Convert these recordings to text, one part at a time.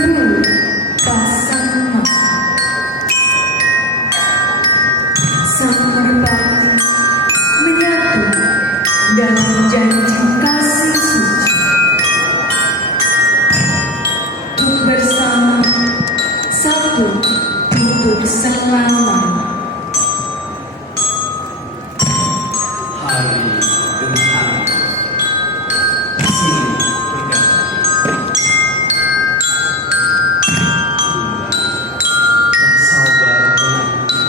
berbulu pasang mata. Sang merpati menyatu dalam janji kasih suci untuk bersama satu untuk selamanya. Hari demi hari silih berganti. Bunda tak sabar menanti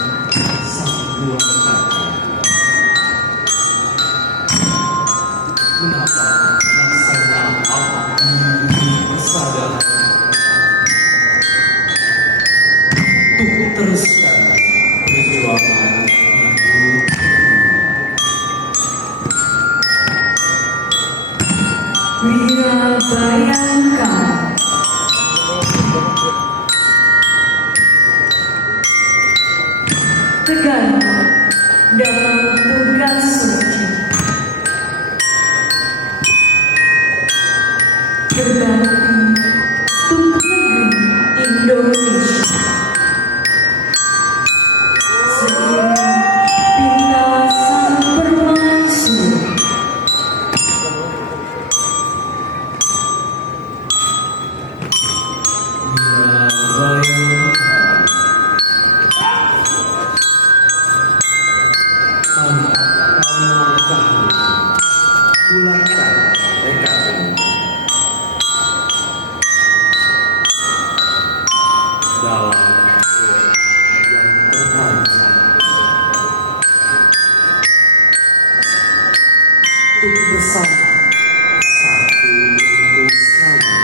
sang buah hati. Kenapa rasanya api bersadar untuk teruskan perjuangan hidup. Wira bayangkan tegar dalam tugas suci, berbakti untuk negeri Indonesia. Seiring pinta sang permaisuri, Pulangkan tekadmu dalam doa yang terpanjang untuk bersama satu untuk selamanya.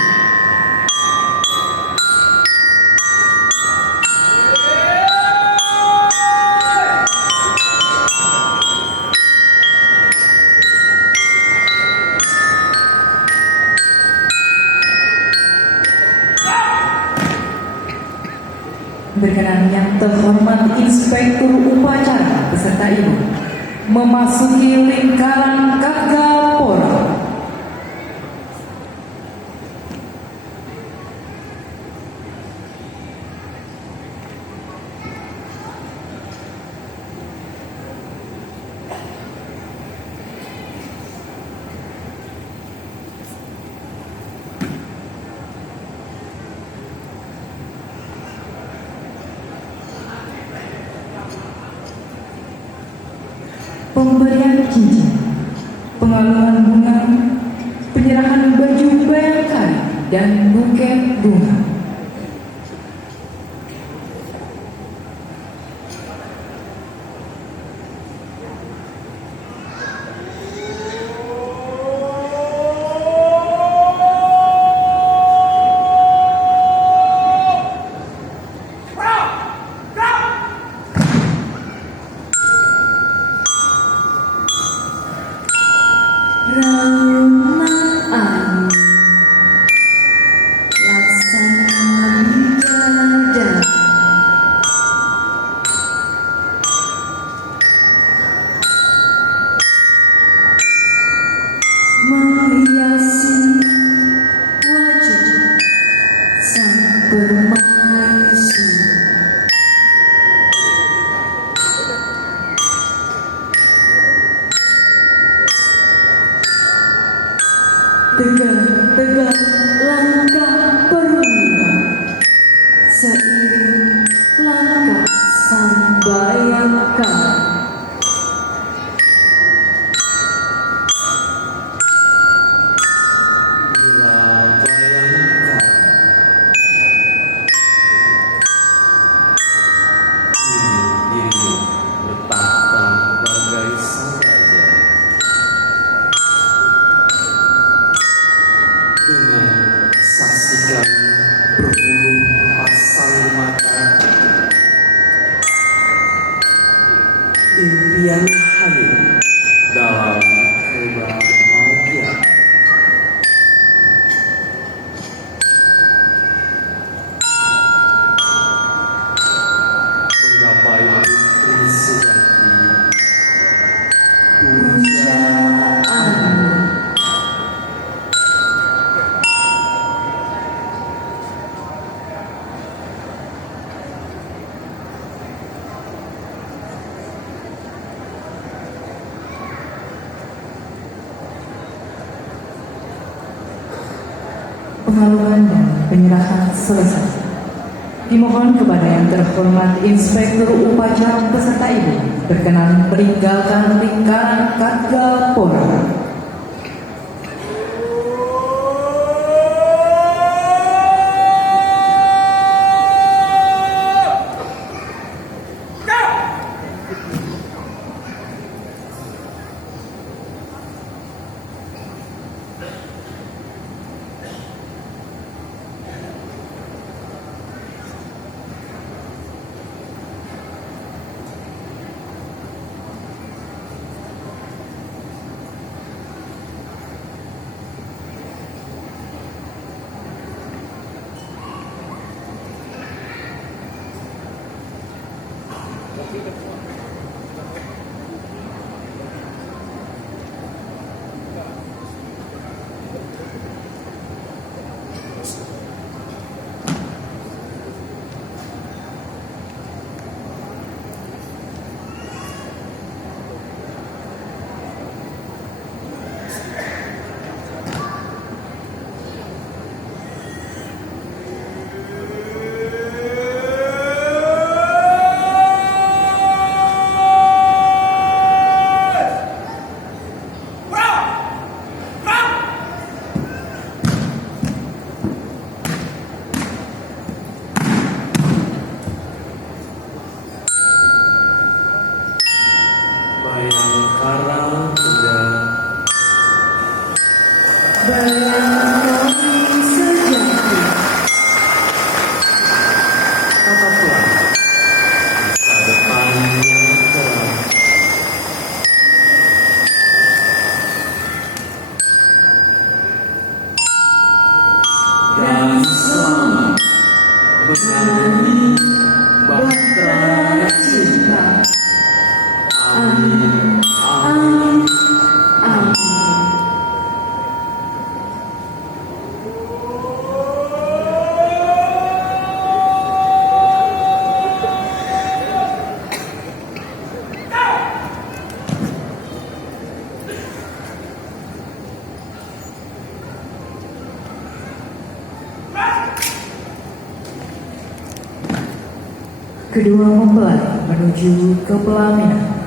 berkenan yang terhormat Inspektur Upacara beserta Ibu memasuki lingkaran Kargapora. Pemberian cincin, pengaluan bunga, penyerahan baju bayangkari dan buket bunga. Rauman laksana bidadari, menghiasi wajah sang permaisuri. Tegak-tegak langkah perwira, seiring langkah sang bayangkari. Bila bayangkan kini dirimu bertahta bagai sang raja dengan saksikan berbulu pasang mata, impian hadir dalam kebahagiaan. Menggapai putri sejati, Pujaan penyerahan selesai. Dimohon kepada yang terhormat Inspektur Upacara beserta Ibu berkenan meninggalkan lingkaran Kargapura. Bayangkara Muda. Bayangkari sejati. Tetaplah masa depan yang cerah. Dan selamat mengamini bahtera cinta. Amin. Amin. Amin. Kedua mempelai menuju ke pelaminan.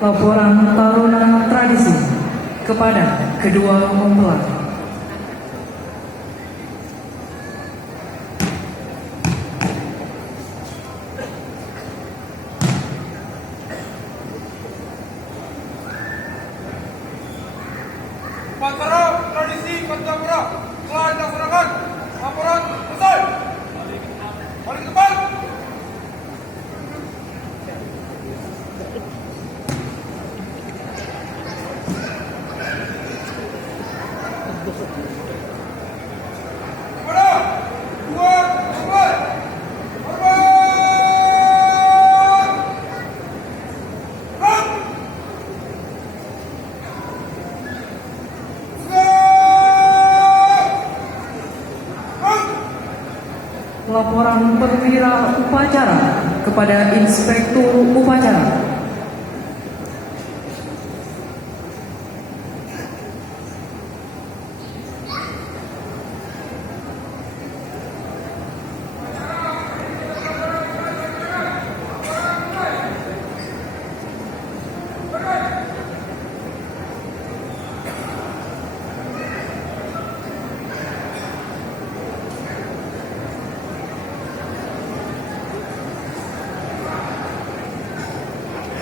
Laporan tarunan tradisi kepada kedua mempelai. Upacara tradisi Kargapura telah dilaksanakan. Laporan selesai. Balik tempat. laporan perwira upacara kepada Inspektur Upacara.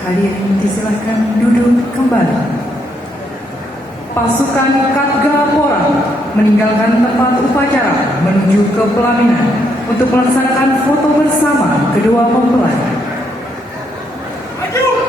Hadirin disilahkan duduk kembali. Pasukan Kadgapora meninggalkan tempat upacara menuju ke pelaminan untuk melaksanakan foto bersama kedua mempelai. Maju!